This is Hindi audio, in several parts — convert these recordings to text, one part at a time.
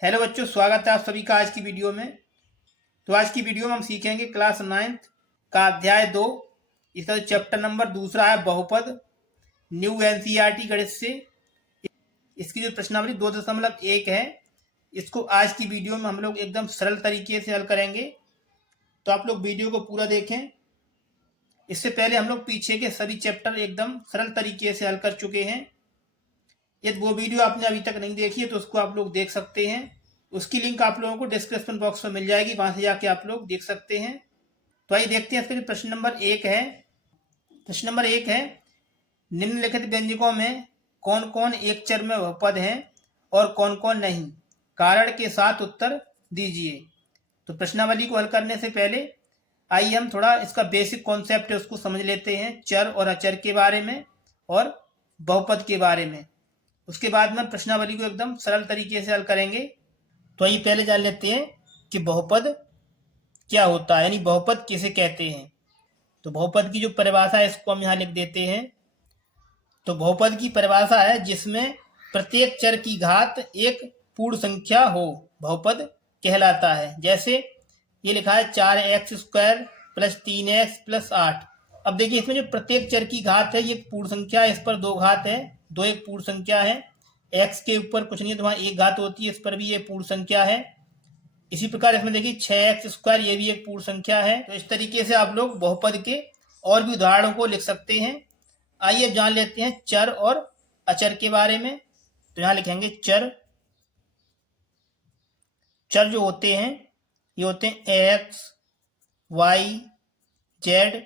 हेलो बच्चों, स्वागत है आप सभी का आज की वीडियो में। तो आज की वीडियो में हम सीखेंगे क्लास 9th का अध्याय 2, इसका चैप्टर नंबर 2 है बहुपद, न्यू एनसीईआरटी गणित से। इसकी जो प्रश्नावली 2.1 है, इसको आज की वीडियो में हम लोग एकदम सरल तरीके से हल करेंगे। तो आप लोग वीडियो को पूरा देखें। इससे पहले हम लोग पीछे के सभी चैप्टर एकदम सरल तरीके से हल कर चुके हैं। यदि वो वीडियो आपने अभी तक नहीं देखी है तो उसको आप लोग देख सकते हैं। उसकी लिंक आप लोगों को डिस्क्रिप्शन बॉक्स में मिल जाएगी, वहां से जाके आप लोग देख सकते हैं। तो आइए देखते हैं। इसका प्रश्न नंबर 1 है। प्रश्न नंबर 1 है, निम्नलिखित व्यंजकों में कौन कौन एक चर में बहुपद हैं और कौन कौन नहीं, कारण के साथ उत्तर दीजिए। तो प्रश्नावली को हल करने से पहले आइए हम थोड़ा इसका बेसिक कॉन्सेप्ट है उसको समझ लेते हैं, चर और अचर के बारे में और बहुपद के बारे में। उसके बाद में प्रश्नावली को एकदम सरल तरीके से हल करेंगे। तो आइए पहले जान लेते हैं कि बहुपद क्या होता है, यानी बहुपद किसे कहते हैं। तो बहुपद की जो परिभाषा है इसको हम यहाँ लिख देते हैं। तो बहुपद की परिभाषा है जिसमें प्रत्येक चर की घात एक पूर्ण संख्या हो, बहुपद कहलाता है। जैसे ये लिखा है 4x² + 3x + 8। अब देखिए इसमें जो प्रत्येक चर की घात है ये एक पूर्ण संख्या है, इस पर 2 घात है, 2 एक पूर्ण संख्या है। x के ऊपर कुछ नहीं है तो वहाँ 1 घात होती है, इस पर भी ये पूर्ण संख्या है। इसी प्रकार इसमें देखिए 6x², ये भी एक पूर्ण संख्या है। तो इस तरीके से आप लोग बहुपद के और भी उदाहरणों को लिख सकते हैं। आइए अब जान लेते हैं चर और अचर के बारे में। तो यहाँ लिखेंगे चर। चर जो होते हैं ये होते हैं x, y, z।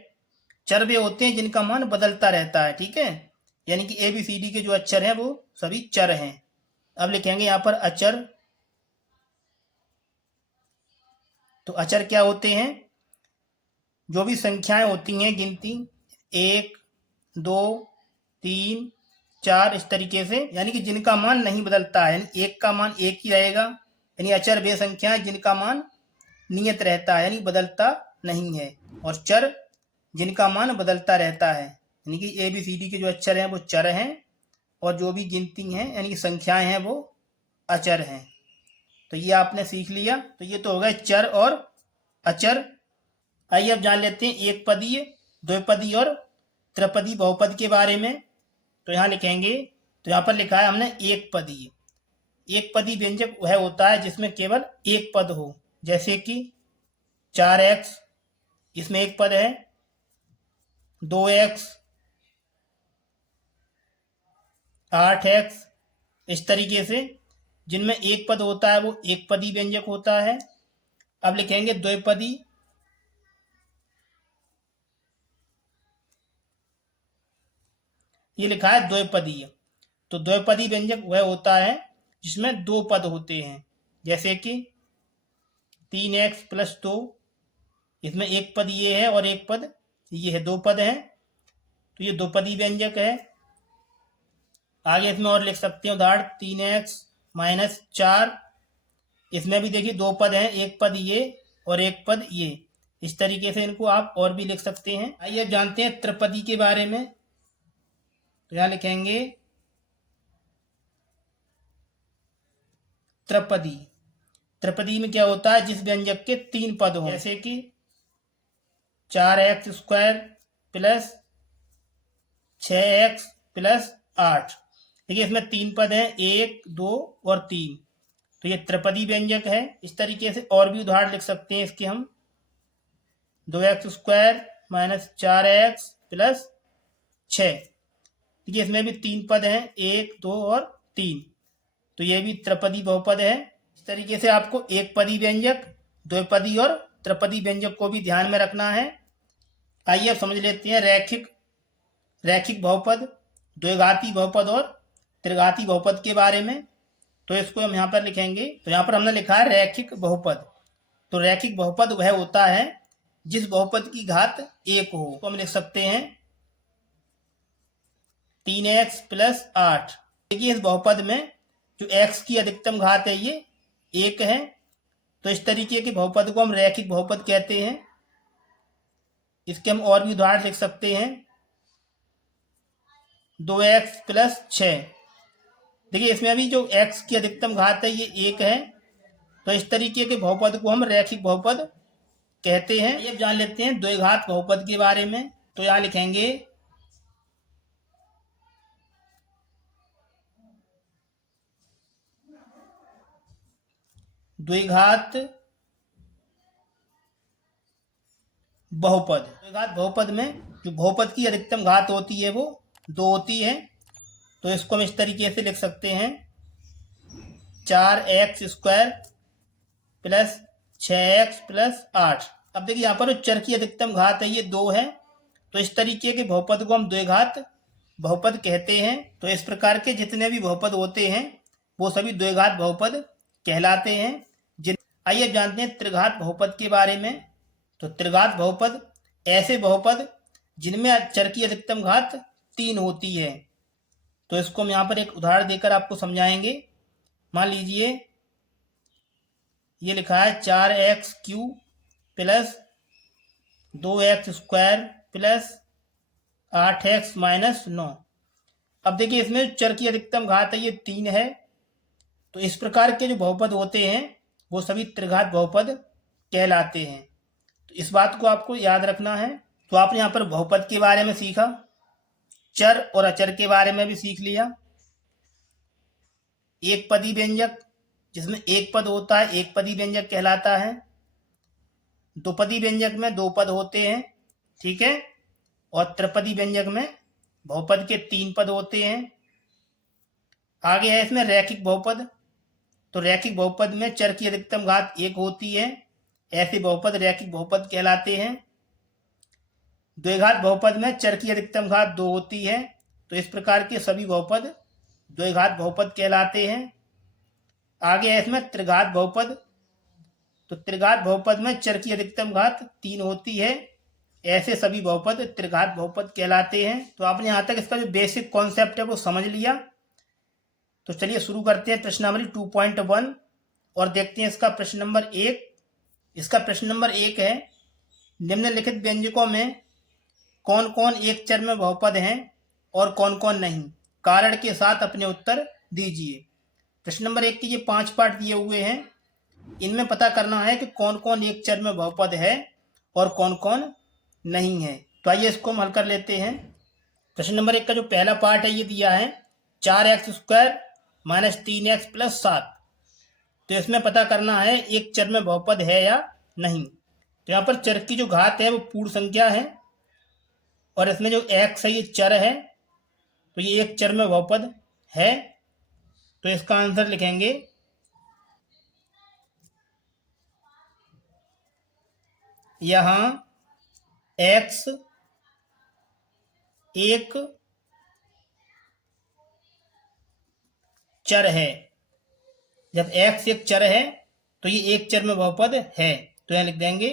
चर वे होते हैं जिनका मान बदलता रहता है, ठीक है। यानी कि ABCD के जो अक्षर हैं वो सभी चर हैं। अब लिखेंगे यहाँ पर अचर। तो अचर क्या होते हैं? जो भी संख्याएं होती हैं गिनती 1, 2, 3, 4 इस तरीके से, यानी कि जिनका मान नहीं बदलता है, यानी 1 का मान 1 ही रहेगा। यानी अचर वे संख्याएं जिनका मान नियत रहता है, यानी बदलता नहीं है। और चर जिनका मान बदलता रहता है, यानी कि ABCD के जो अक्षर हैं वो चर हैं और जो भी गिनती हैं यानी कि संख्याएं हैं वो अचर हैं। तो ये आपने सीख लिया। तो ये तो हो गए चर और अचर। आइए अब जान लेते हैं एक पदीय, द्विपदी और त्रिपदी बहुपद के बारे में। तो यहाँ लिखेंगे, तो यहाँ पर लिखा है हमने एक पदीय। एक पदी व्यंजक वह होता है जिसमें केवल एक पद हो। जैसे कि 4x, इसमें एक पद है, 2x, 8x, इस तरीके से जिनमें एक पद होता है वो एक पदी व्यंजक होता है। अब लिखेंगे द्विपदी। ये लिखा है द्विपदीय। तो द्विपदी व्यंजक वह होता है जिसमें 2 पद होते हैं। जैसे कि 3x + 2, इसमें एक पद ये है और एक पद ये है, 2 पद हैं, तो ये द्विपदी व्यंजक है। आगे इसमें और लिख सकते हैं उदाहरण 3x - 4, इसमें भी देखिए 2 पद हैं, एक पद ये और एक पद ये। इस तरीके से इनको आप और भी लिख सकते हैं। आइए जानते हैं त्रिपदी के बारे में। तो यहाँ लिखेंगे त्रिपदी। त्रिपदी में क्या होता है? जिस व्यंजक के 3 पद हों। जैसे कि 4x² + 6x + 8। देखिए इसमें 3 पद हैं, 1, 2 और 3, तो ये त्रिपदी व्यंजक है। इस तरीके से और भी उदाहरण लिख सकते हैं इसके हम। 2x² - 4x + 6, देखिए इसमें भी 3 पद हैं, 1, 2 और 3, तो ये भी त्रिपदी बहुपद है। इस तरीके से आपको एक पदी व्यंजक, द्विपदी और त्रिपदी व्यंजक को भी ध्यान में रखना है। आइए अब समझ लेते हैं रैखिक बहुपद, द्विघाती बहुपद और त्रिघाती बहुपद के बारे में। तो इसको हम यहाँ पर लिखेंगे। तो यहाँ पर हमने लिखा है रैखिक बहुपद। तो रैखिक बहुपद वह होता है जिस बहुपद की घात 1 हो। तो हम लिख सकते हैं 3x + 8। देखिए इस बहुपद में जो x की अधिकतम घात है ये 1 है। तो इस तरीके के बहुपद को हम रैखिक बहुपद कहते हैं। इसके हम और भी उदाहरण लिख सकते हैं। 2x + 6, देखिए इसमें अभी जो x की अधिकतम घात है ये 1 है तो इस तरीके के बहुपद को हम रैखिक बहुपद कहते हैं। ये जान लेते हैं द्विघात बहुपद के बारे में। तो यहाँ लिखेंगे द्विघात बहुपद। द्विघात बहुपद में जो बहुपद की अधिकतम घात होती है वो 2 होती है। तो इसको हम इस तरीके से लिख सकते हैं 4x² प्लस 6x प्लस 8। अब देखिए यहाँ पर जो चर की अधिकतम घात है ये 2 है। तो इस तरीके के बहुपद को हम द्विघात बहुपद कहते हैं। तो इस प्रकार के जितने भी बहुपद होते हैं वो सभी द्विघात बहुपद कहलाते हैं। आइए जानते हैं त्रिघात बहुपद के बारे में। तो त्रिघात बहुपद ऐसे बहुपद जिनमें चर की अधिकतम घात 3 होती है। तो इसको हम यहाँ पर एक उदाहरण देकर आपको समझाएंगे। मान लीजिए ये लिखा है 4x³ plus 2x² plus 8x minus 9। अब देखिए इसमें चर की अधिकतम घात है ये 3 है। तो इस प्रकार के जो बहुपद होते हैं वो सभी त्रिघात बहुपद कहलाते हैं। तो इस बात को आपको याद रखना है। तो आपने यहाँ पर बहुपद के बारे में सीखा, चर और अचर के बारे में भी सीख लिया। एक पदी व्यंजक जिसमें एक पद होता है एक पदी व्यंजक कहलाता है। द्विपदी व्यंजक में 2 पद होते हैं, ठीक है। और त्रिपदी व्यंजक में बहुपद के 3 पद होते हैं। आगे है इसमें रैखिक बहुपद। तो रैखिक बहुपद में चर की अधिकतम घात 1 होती है। ऐसे बहुपद रैखिक बहुपद कहलाते हैं। द्विघात बहुपद में चर की अधिकतम घात 2 होती है। तो इस प्रकार के सभी बहुपद द्विघात बहुपद कहलाते हैं। आगे है इसमें त्रिघात बहुपद। तो त्रिघात बहुपद में चर की अधिकतम घात 3 होती है। ऐसे सभी बहुपद त्रिघात बहुपद कहलाते हैं। तो आपने यहाँ तक इसका जो बेसिक कॉन्सेप्ट है वो समझ लिया। तो चलिए शुरू करते हैं प्रश्नावली 2.1 और देखते हैं इसका प्रश्न नंबर 1। इसका प्रश्न नंबर 1 है, निम्नलिखित व्यंजकों में कौन कौन एक चर में बहुपद हैं और कौन कौन नहीं, कारण के साथ अपने उत्तर दीजिए। प्रश्न नंबर 1 के ये 5 पार्ट दिए हुए हैं। इनमें पता करना है कि कौन कौन एक चर में बहुपद है और कौन कौन नहीं है। तो आइए इसको हम हल कर लेते हैं। प्रश्न नंबर 1 का जो पहला पार्ट है ये दिया है 4x² माइनस 3x प्लस 7। तो इसमें पता करना है एक चर में बहुपद है या नहीं। तो यहाँ पर चर की जो घात है वो पूर्ण संख्या है और इसमें जो x है ये चर है। तो ये एक चर में बहुपद है। तो इसका आंसर लिखेंगे यहाँ x एक चर है। जब x एक चर है तो ये एक चर में बहुपद है। तो यहाँ लिख देंगे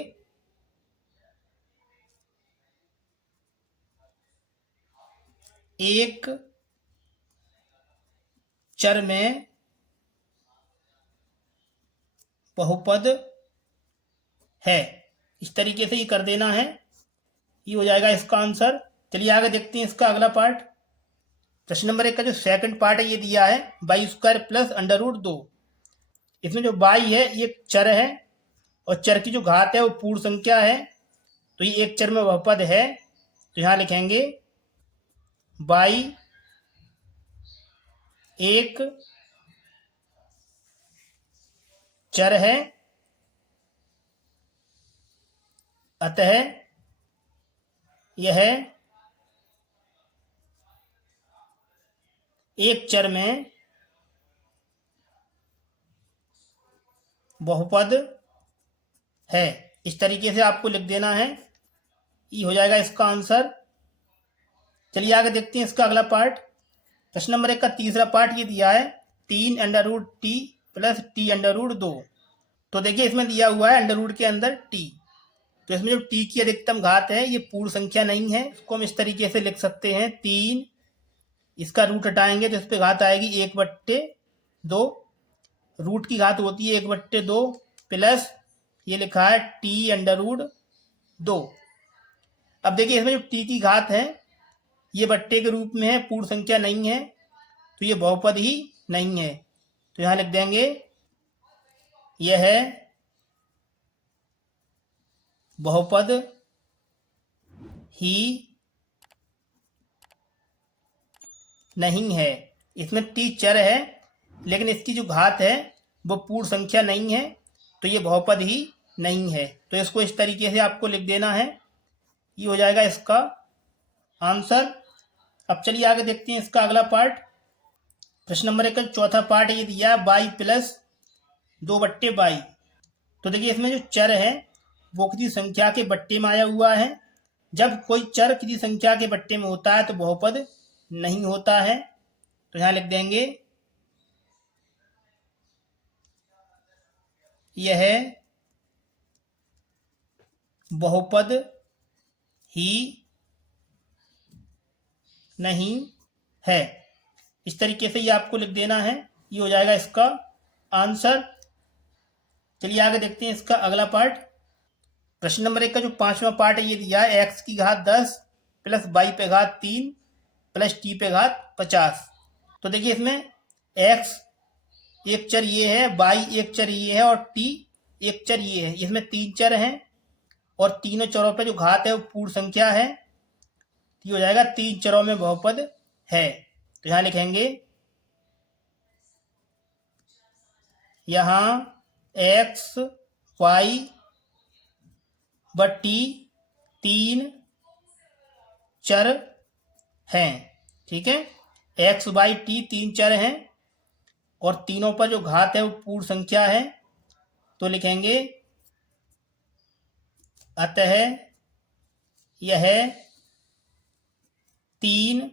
एक चर में बहुपद है। इस तरीके से ये कर देना है, ये हो जाएगा इसका आंसर। चलिए आगे देखते हैं इसका अगला पार्ट। प्रश्न नंबर 1 का जो सेकंड पार्ट है ये दिया है y² प्लस √2। इसमें जो y है ये चर है और चर की जो घात है वो पूर्ण संख्या है। तो ये एक चर में बहुपद है। तो यहाँ लिखेंगे y एक चर है, अतः यह एक चर में बहुपद है। इस तरीके से आपको लिख देना है, ये हो जाएगा इसका आंसर। चलिए आगे देखते हैं इसका अगला पार्ट। प्रश्न नंबर 1 का तीसरा पार्ट ये दिया है 3√t प्लस t√2। तो देखिए इसमें दिया हुआ है अंडर रूट के अंदर t। तो इसमें जो t की अधिकतम घात है ये पूर्ण संख्या नहीं है। इसको हम इस तरीके से लिख सकते हैं 3, इसका रूट हटाएंगे तो इस पर घात आएगी 1/2। रूट की घात होती है 1/2 प्लस ये लिखा है t√2। अब देखिए इसमें जो t की घात है ये बट्टे के रूप में है, पूर्ण संख्या नहीं है। तो ये बहुपद ही नहीं है। तो यहाँ लिख देंगे यह बहुपद ही नहीं है। इसमें टी चर है लेकिन इसकी जो घात है वो पूर्ण संख्या नहीं है, तो ये बहुपद ही नहीं है। तो इसको इस तरीके से आपको लिख देना है। ये हो जाएगा इसका आंसर। अब चलिए आगे देखते हैं इसका अगला पार्ट। प्रश्न नंबर 1 का चौथा पार्ट ये दिया बाई प्लस 2/22। तो देखिए इसमें जो चर है वो किसी संख्या के बट्टे में आया हुआ है। जब कोई चर किसी संख्या के बट्टे में होता है तो बहुपद नहीं होता है। तो यहां लिख देंगे यह बहुपद ही नहीं है। इस तरीके से ये आपको लिख देना है। ये हो जाएगा इसका आंसर। चलिए आगे देखते हैं इसका अगला पार्ट। प्रश्न नंबर 1 का जो 5वां पार्ट है ये दिया है x की घात 10 प्लस y पे घात 3 प्लस t पे घात 50। तो देखिए इसमें x एक चर ये है, y एक चर ये है और t एक चर ये है। इसमें 3 चर हैं और तीनों चरों पे जो घात है वो पूर्ण संख्या है। ये हो जाएगा 3 चरों में बहुपद है। तो यहां लिखेंगे यहां x y व t 3 चर हैं। ठीक है, x y t 3 चर हैं और तीनों पर जो घात है वो पूर्ण संख्या है। तो लिखेंगे अतः यह 3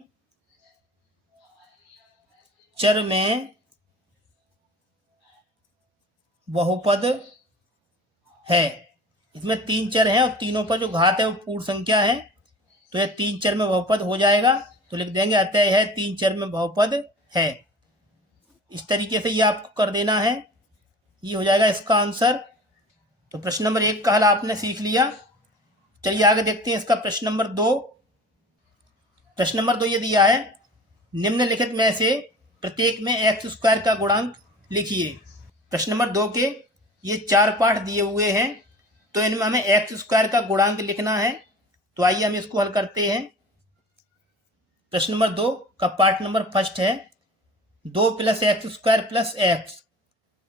चर में बहुपद है। इसमें 3 चर हैं और तीनों पर जो घात है वो पूर्ण संख्या है, तो यह 3 चर में बहुपद हो जाएगा। तो लिख देंगे अतः यह 3 चर में बहुपद है। इस तरीके से ये आपको कर देना है। ये हो जाएगा इसका आंसर। तो प्रश्न नंबर 1 का हल आपने सीख लिया। चलिए आगे देखते हैं इसका प्रश्न नंबर 2। प्रश्न नंबर 2 ये दिया है निम्नलिखित में से प्रत्येक में x स्क्वायर का गुणांक लिखिए। प्रश्न नंबर 2 के ये 4 पार्ट दिए हुए हैं, तो इनमें हमें एक्स स्क्वायर का गुणांक लिखना है। तो आइए हम इसको हल करते हैं। प्रश्न नंबर 2 का पार्ट नंबर फर्स्ट है 2 + x स्क्वायर + x।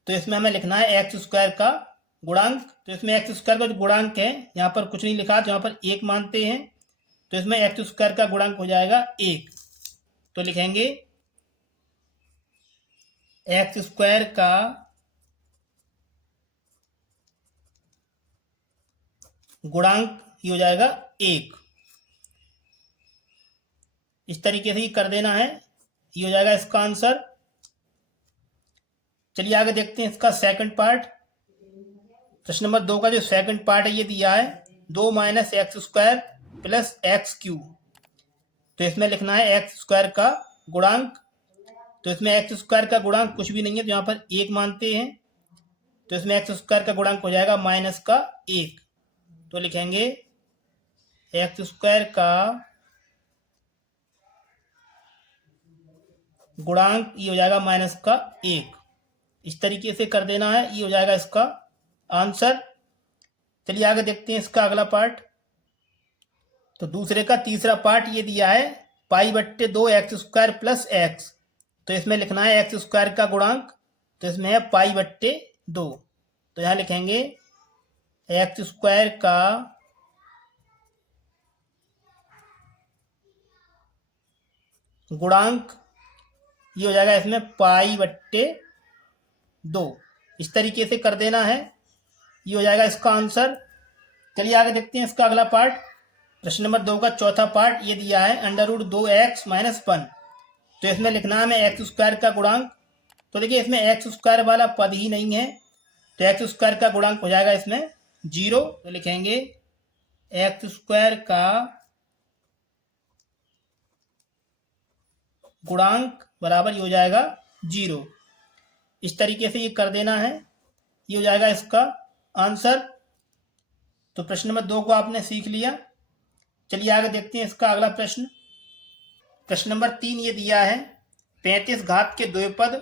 तो इसमें हमें लिखना है एक्स स्क्वायर का गुणांक। तो इसमें एक्स स्क्वायर का जो गुणांक है यहाँ पर कुछ नहीं लिखा, तो यहाँ पर 1 मानते हैं। तो इसमें एक्स स्क्वायर का गुणांक हो जाएगा 1। तो लिखेंगे एक्स स्क्वायर का गुणांक ये हो जाएगा 1। इस तरीके से ही कर देना है। ये हो जाएगा इसका आंसर। चलिए आगे देखते हैं इसका सेकंड पार्ट। प्रश्न नंबर 2 का जो सेकंड पार्ट है ये दिया है 2 - x स्क्वायर + x³। तो इसमें लिखना है एक्स स्क्वायर का गुणांक। तो इसमें एक्स स्क्वायर का गुणांक कुछ भी नहीं है, तो यहाँ पर 1 मानते हैं। तो इसमें एक्स स्क्वायर का गुणांक हो जाएगा -1। तो लिखेंगे एक्स स्क्वायर का गुणांक ये हो जाएगा -1। इस तरीके से कर देना है। ये हो जाएगा इसका आंसर। चलिए आगे देखते हैं इसका अगला पार्ट। तो दूसरे का तीसरा पार्ट ये दिया है π/2 x स्क्वायर + x। तो इसमें लिखना है एक्स स्क्वायर का गुणांक। तो इसमें है π/2। तो यहाँ लिखेंगे एक्स स्क्वायर का गुणांक ये हो जाएगा इसमें π/2। इस तरीके से कर देना है। ये हो जाएगा इसका आंसर। चलिए आगे देखते हैं इसका अगला पार्ट। प्रश्न नंबर 2 का चौथा पार्ट ये दिया है √2x - 1। तो इसमें लिखना है एक्स स्क्वायर का गुणांक। तो देखिए इसमें एक्स स्क्वायर वाला पद ही नहीं है, तो एक्स स्क्वायर का गुणांक हो जाएगा इसमें 0। तो लिखेंगे एक्स स्क्वायर का गुणांक बराबर ये हो जाएगा 0। इस तरीके से ये कर देना है। ये हो जाएगा इसका आंसर। तो प्रश्न नंबर 2 को आपने सीख लिया। चलिए आगे देखते हैं इसका अगला प्रश्न। प्रश्न नंबर 3 ये दिया है 35 घात के 2 पद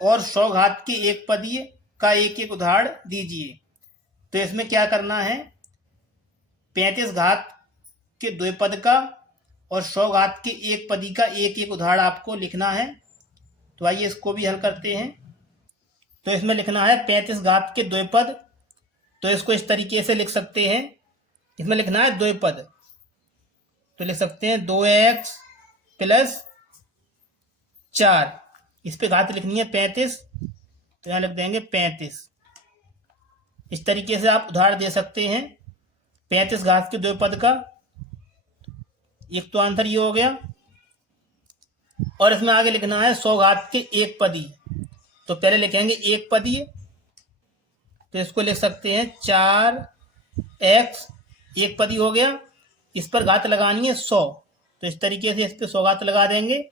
और 100 घात के 1 पदीय का एक एक उदाहरण दीजिए। तो इसमें क्या करना है, 35 घात के द्विपद का और 100 घात के एक पदी का एक एक उदाहरण आपको लिखना है। तो आइए इसको भी हल करते हैं। तो इसमें लिखना है 35 घात के द्विपद, तो इसको इस तरीके से लिख सकते हैं। इसमें लिखना है द्विपद, तो लिख सकते हैं 2x + 4, इस पे घात लिखनी है 35, तो यहाँ लिख देंगे 35। इस तरीके से आप उदाहरण दे सकते हैं 35 घात के द्विपद का। एक तो आंसर ये हो गया। और इसमें आगे लिखना है 100 घात के एक पदी, तो पहले लिखेंगे एक पदी, तो इसको लिख सकते हैं 4x, एक पदी हो गया। इस पर घात लगानी है 100, तो इस तरीके से इस पर 100 घात लगा देंगे।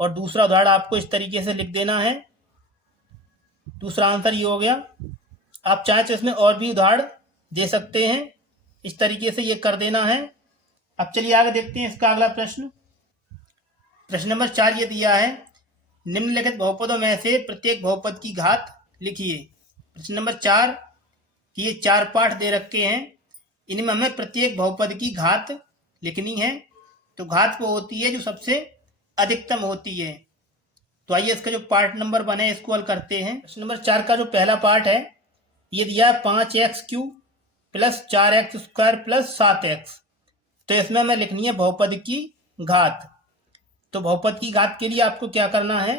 और दूसरा उदाहरण आपको इस तरीके से लिख देना है। दूसरा आंसर ये हो गया। आप चाहें तो इसमें और भी उदाहरण दे सकते हैं, इस तरीके से ये कर देना है। अब चलिए आगे देखते हैं इसका अगला प्रश्न। प्रश्न नंबर 4 ये दिया है, निम्नलिखित बहुपदों में से प्रत्येक बहुपद की घात लिखिए। प्रश्न नंबर 4 कि ये 4 पाठ दे रखे हैं, इनमें हमें प्रत्येक बहुपद की घात लिखनी है। तो घात वो होती है जो सबसे अधिकतम होती है। तो आइए इसका जो पार्ट नंबर बने इसको हल करते हैं। प्रश्न नंबर 4 का जो पहला पार्ट है ये दिया है 5x³ + 4x² + 7x। तो इसमें हमें लिखनी है बहुपद की घात। तो बहुपद की घात के लिए आपको क्या करना है,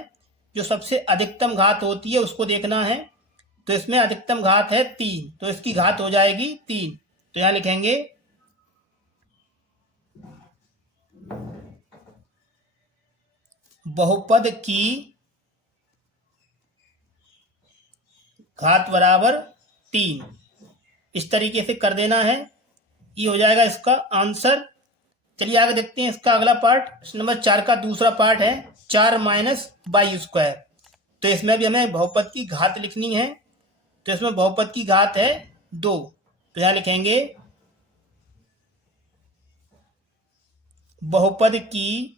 जो सबसे अधिकतम घात होती है उसको देखना है। तो इसमें अधिकतम घात है 3, तो इसकी घात हो जाएगी 3। तो यहां लिखेंगे बहुपद की घात बराबर 3। इस तरीके से कर देना है, ये हो जाएगा इसका आंसर। चलिए आगे देखते हैं इसका अगला पार्ट। प्रश्न नंबर 4 का दूसरा पार्ट है 4 - y²। तो इसमें भी हमें बहुपद की घात लिखनी है। तो इसमें बहुपद की घात है 2, तो यहां लिखेंगे बहुपद की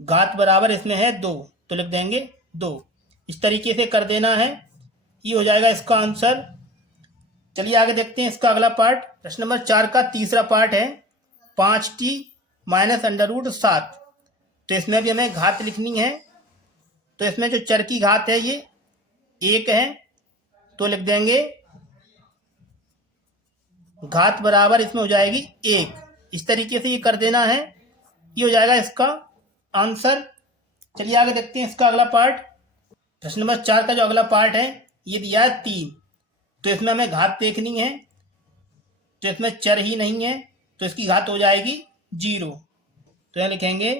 घात बराबर इसमें है 2, तो लिख देंगे 2। इस तरीके से कर देना है, ये हो जाएगा इसका आंसर। चलिए आगे देखते हैं इसका अगला पार्ट। प्रश्न नंबर 4 का तीसरा पार्ट है 5t - √7। तो इसमें भी हमें घात लिखनी है। तो इसमें जो चर की घात है ये 1 है, तो लिख देंगे घात बराबर इसमें हो जाएगी 1। इस तरीके से ये कर देना है, ये हो जाएगा इसका आंसर। चलिए आगे देखते हैं इसका अगला पार्ट। प्रश्न नंबर 4 का जो अगला पार्ट है ये दिया है 3। तो इसमें हमें घात देखनी है। तो इसमें चर ही नहीं है, तो इसकी घात हो जाएगी 0। तो यहां लिखेंगे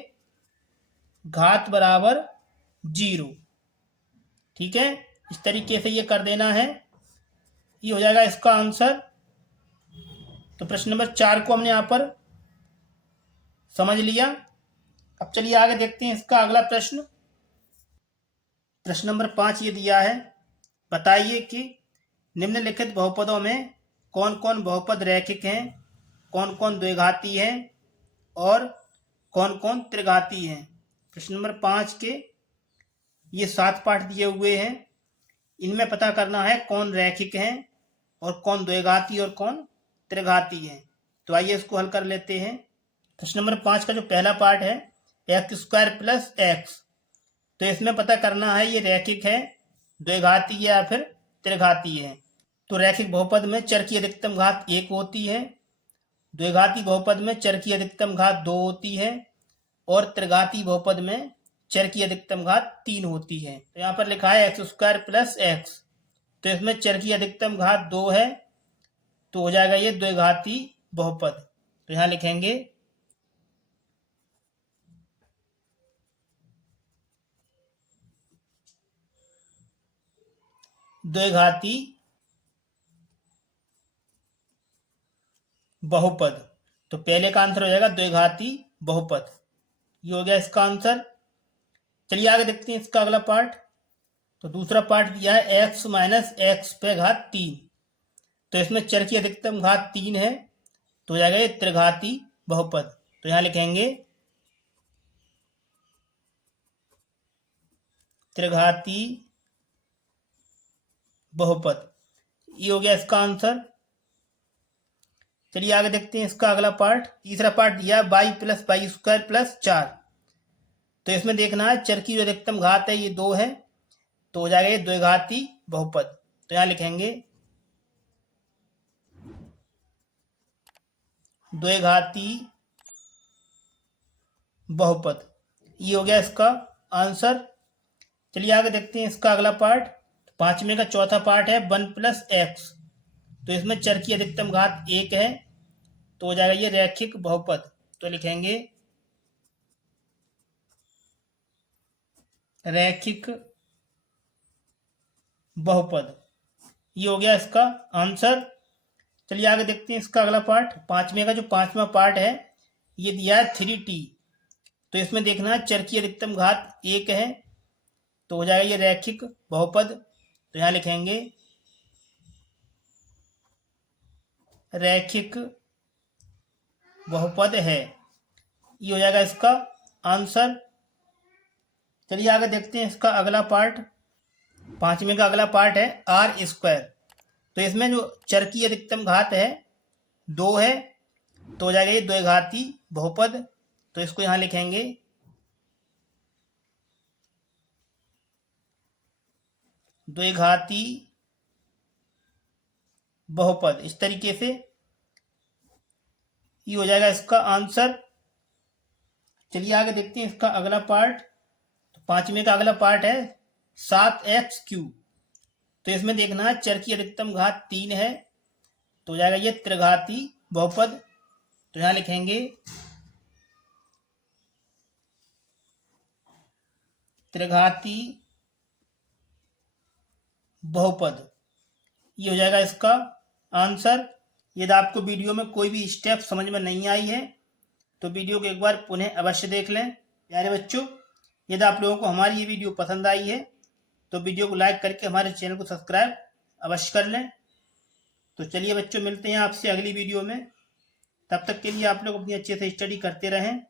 घात बराबर 0। ठीक है, इस तरीके से ये कर देना है, ये हो जाएगा इसका आंसर। तो प्रश्न नंबर 4 को हमने यहां पर समझ लिया। अब चलिए आगे देखते हैं इसका अगला प्रश्न। प्रश्न नंबर 5 ये दिया है, बताइए कि निम्नलिखित बहुपदों में कौन कौन बहुपद रैखिक हैं, कौन कौन द्विघाती हैं और कौन कौन त्रिघाती हैं। प्रश्न नंबर 5 के ये 7 पाठ दिए हुए हैं, इनमें पता करना है कौन रैखिक हैं और कौन द्विघाती और कौन त्रिघाती हैं। तो आइए इसको हल कर लेते हैं। प्रश्न नंबर 5 का जो पहला पार्ट है x² + x। तो इसमें पता करना है ये रैखिक है, द्विघाती है या फिर त्रिघाती है। तो रैखिक बहुपद में चर की अधिकतम घात 1 होती है, द्विघाती बहुपद में चर की अधिकतम घात 2 होती है और त्रिघाती बहुपद में चर की अधिकतम घात 3 होती है। तो यहाँ पर लिखा है x² + x। तो इसमें चर की अधिकतम घात 2 है, तो हो जाएगा ये द्विघाती बहुपद। तो यहाँ लिखेंगे द्विघाती बहुपद। तो पहले का आंसर हो जाएगा द्विघाती बहुपद, ये हो गया इसका आंसर। चलिए आगे देखते हैं इसका अगला पार्ट। तो दूसरा पार्ट दिया है x - x²3। तो इसमें चर की अधिकतम घात 3 है, तो हो जाएगा ये त्रिघाती बहुपद। तो यहां लिखेंगे त्रिघाती बहुपद। ये हो गया इसका आंसर। चलिए आगे देखते हैं इसका अगला पार्ट। तीसरा पार्ट दिया by plus by square plus 4। तो इसमें देखना है चर की जो अधिकतम घात है ये 2 है, तो हो जाएगा ये द्विघाती बहुपद। तो यहां लिखेंगे द्विघाती बहुपद। ये हो गया इसका आंसर। चलिए आगे देखते हैं इसका अगला पार्ट। पांचवें का चौथा पार्ट है 1 प्लस एक्स। तो इसमें चर की अधिकतम घात 1 है, तो हो जाएगा ये रैखिक बहुपद। तो लिखेंगे रैखिक बहुपद। ये हो गया इसका आंसर। चलिए आगे देखते हैं इसका अगला पार्ट। पांचवें का जो पांचवा पार्ट है ये दिया है 3t। तो इसमें देखना है चर की अधिकतम घात 1 है, तो हो जाएगा ये रैखिक बहुपद। तो यहां लिखेंगे रैखिक बहुपद है। ये हो जाएगा इसका आंसर। चलिए आगे देखते हैं इसका अगला पार्ट। पांचवें का अगला पार्ट है आर स्क्वायर। तो इसमें जो चर की अधिकतम घात है 2 है, तो हो जाएगा ये द्विघाती बहुपद। तो इसको यहां लिखेंगे द्विघाती बहुपद। इस तरीके से ये हो जाएगा इसका आंसर। चलिए आगे देखते हैं इसका अगला पार्ट। तो पांचवें का अगला पार्ट है 7x3। तो इसमें देखना है चर की अधिकतम घात 3 है, तो हो जाएगा ये त्रिघाती बहुपद। तो यहां लिखेंगे त्रिघाती बहुपद। ये हो जाएगा इसका आंसर। यदि आपको वीडियो में कोई भी स्टेप समझ में नहीं आई है तो वीडियो को एक बार पुनः अवश्य देख लें। प्यारे बच्चों, यदि आप लोगों को हमारी ये वीडियो पसंद आई है तो वीडियो को लाइक करके हमारे चैनल को सब्सक्राइब अवश्य कर लें। तो चलिए बच्चों, मिलते हैं आपसे अगली वीडियो में। तब तक के लिए आप लोग अपनी अच्छे से स्टडी करते रहें।